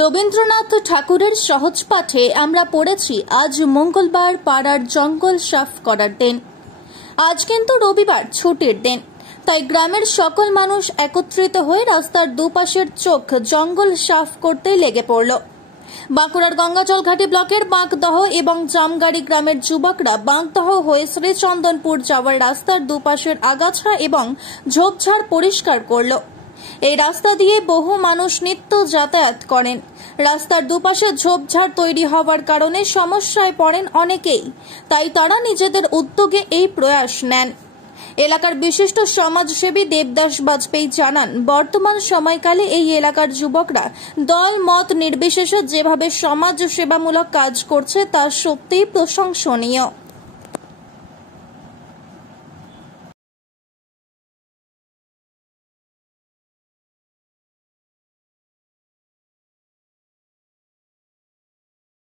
রবীন্দ্রনাথ ঠাকুরের সহজ পাঠে আমরা পড়েছি আজ মঙ্গলবার পাড়ার জঙ্গল সাফ করার দিন। আজ কিন্তু রবিবার ছুটির দিন, তাই গ্রামের সকল মানুষ একত্রিত হয়ে রাস্তার দুপাশের চোখ জঙ্গল সাফ করতে লেগে পড়ল। বাঁকুড়ার গঙ্গাজলঘাটি ব্লকের বাঁকদহ এবং জামগাড়ি গ্রামের যুবকরা বাঁকদহ হয়ে শ্রীচন্দনপুর যাওয়ার রাস্তার দুপাশের আগাছা এবং ঝোপঝাড় পরিষ্কার করল। এই রাস্তা দিয়ে বহু মানুষ নিত্য যাতায়াত করেন। রাস্তার দুপাশে ঝোপঝাড় তৈরি হওয়ার কারণে সমস্যায় পড়েন অনেকেই, তাই তারা নিজেদের উদ্যোগে এই প্রয়াস নেন। এলাকার বিশিষ্ট সমাজসেবী দেবদাস বাজপেয়ী জানান, বর্তমান সময়কালে এই এলাকার যুবকরা দল মত নির্বিশেষে যেভাবে সমাজ সেবামূলক কাজ করছে তা সত্যিই প্রশংসনীয়।